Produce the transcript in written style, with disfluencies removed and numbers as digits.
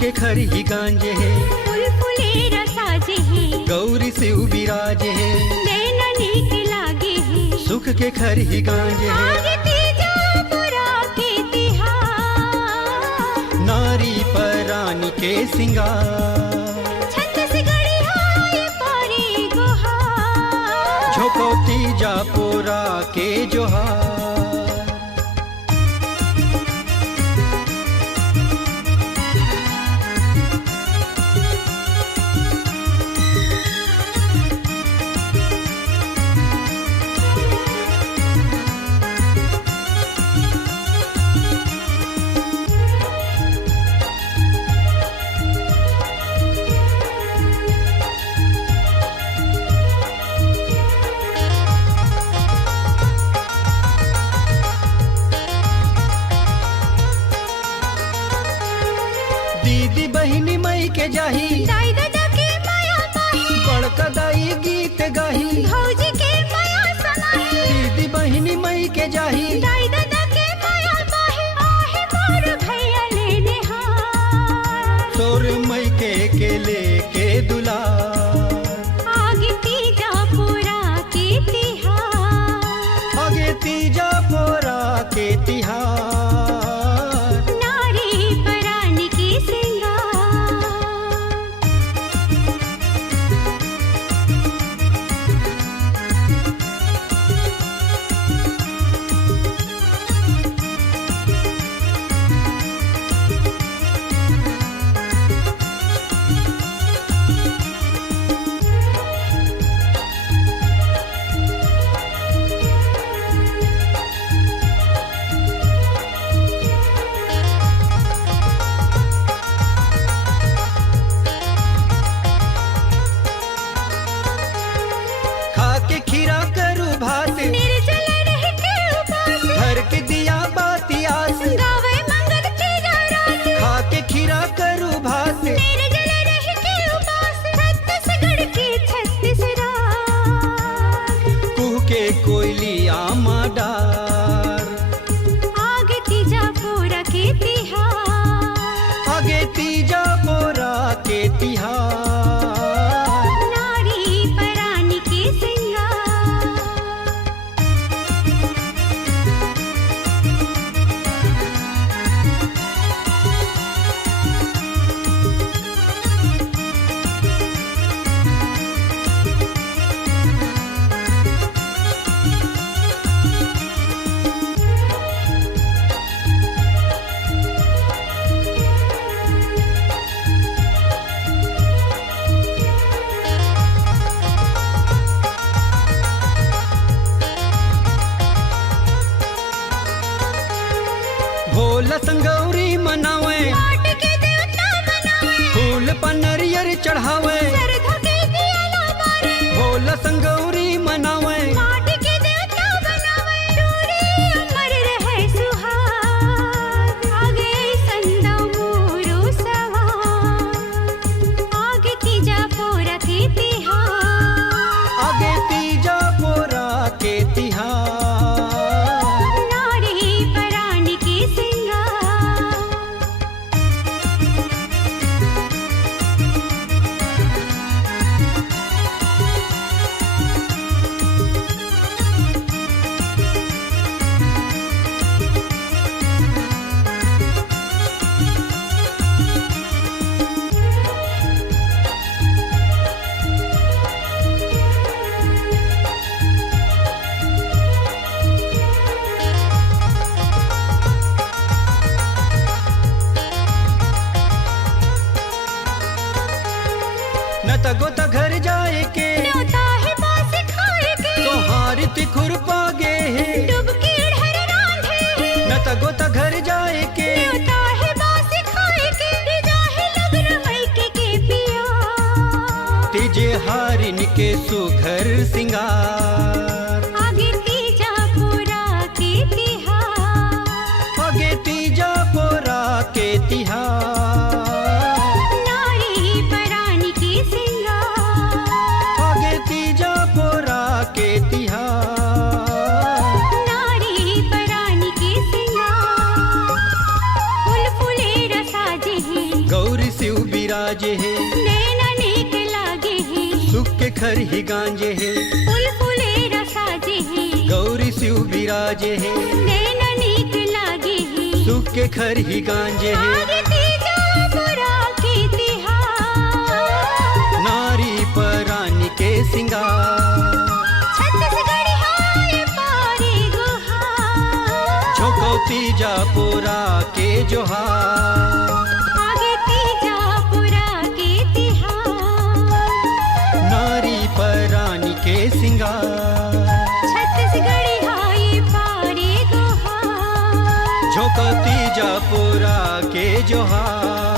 के खरी गांजे है, फूल फुलेरा साजे है, गौरी शिव बिराजे है, नैना नीक लागे है, सुख के खरी गांजे है, आगे तीजा पुरा के तिहार, नारी परानी के सिंगार, छंद से गड़ी हाय पारी गुहार, झोंको तीजा पोरा के जोहार। दीदी बहिनी मई के जाही, दाई दादा के माया पाही, बड़का दाई गीत गाही, भौजी के माया सनाही, दीदी बहिनी मई के जाही, दाई दादा के माया पाही, आहे मोर भैया लेने हार, तोर मई के लेके दुलार, आगे तीजा पुरा के तिहार, आगे तीजा पोरा के तिहार, नारी परानी की सिंगार, खाके खीरा करू भात, निर्जल रह के उपास, घर के दिया बाती आस, गावे मंगल तेरा रास, खाके खीरा करू भात, निर्जल रह के उपास, छत्तीसगढ़ के 36 राग, कुह के कोयली आमा डार, आगे तीजा पुरा के तिहार, आगे तीजा पोरा के तिहार, नारी परानी की सिंगार, भोला संगौरी मनावे, माटी के देवता बनावे, फूल पनरियर चढ़ावे, श्रद्धा के दिया लावारे, भोला संगौरी मनावे, माटी के देवता बनावे, डोरी अमर रहे सुहाग, आगे संदा मोरो सवार, आगे तीजा पुरा के तिहार, आगे तीजा पोरा के तिहार, नारी परानी की सिंगार, न तगो त घर जाए के, न्योता है बास खाए के, तोहार तिखुर पागे है, डुबकी ढर रांधे है, न तगो त घर जाए के, न्योता है बास खाए के, रिजा है लगन मैके के पिया, तीजे हारिन के सुघर सिंगार, आगे तीजा पुरा के तिहार, आगे तीजा पोरा के तिहार, नारी परानी की सिंगार, आगे तीजा पोरा के तिहार, नारी परानी की सिंगार, फूल फुलेरा साजे है, गौरी खर ही गांजे है, फूल फुलेरा साजे है, गौरी शिव बिराजे है, नैन नीक लागे है, सुख के खर ही गांजे है, आगे तीजा पुरा के तिहार, नारी परानी के सिंगार, छत्तीसगढ़ हाय पारे गुहार, झोंको तीजापुरा के जोहार, आगे तीजा पुरा के तिहार, नारी परानी के सिंगार, छत्तीसगढ़ हाय पारे गुहार, झोंको तीजापुरा के जोहार।